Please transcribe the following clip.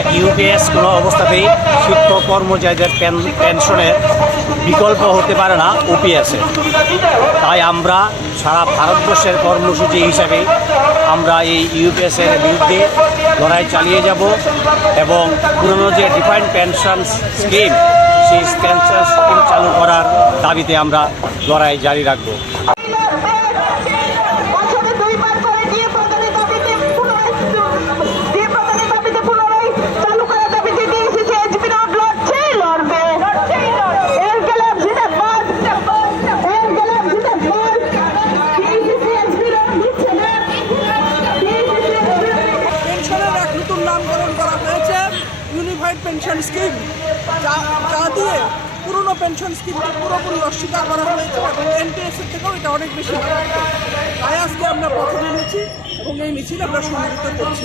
UPS কোনো অবস্থাতেই শিক্ষক কর্মচারীদের পেন- পেনশনের বিকল্প হতে পারে না ওপিএসে। তাই আমরা সারা ভারতবর্ষের কর্মসূচি হিসাবে আমরা এই ইউপিএসের বিরুদ্ধে লড়াই চালিয়ে যাব এবং পুরনো যে ডিফাইন্ড পেনশন স্কিম, সেই পেনশন স্কিম চালু করার দাবিতে আমরা লড়াই জারি রাখব। ইউনিফাইড পেনশন স্কিম, যা যা দিয়ে পুরনো পেনশন স্কিমকে পুরোপুরি অস্বীকার করা হয়েছে এবং এনপিএসের থেকেও এটা অনেক বেশি। তাই আজকে আমরা প্রথমে নিয়েছি এবং এই মিছিল আমরা সংযুক্ত করছি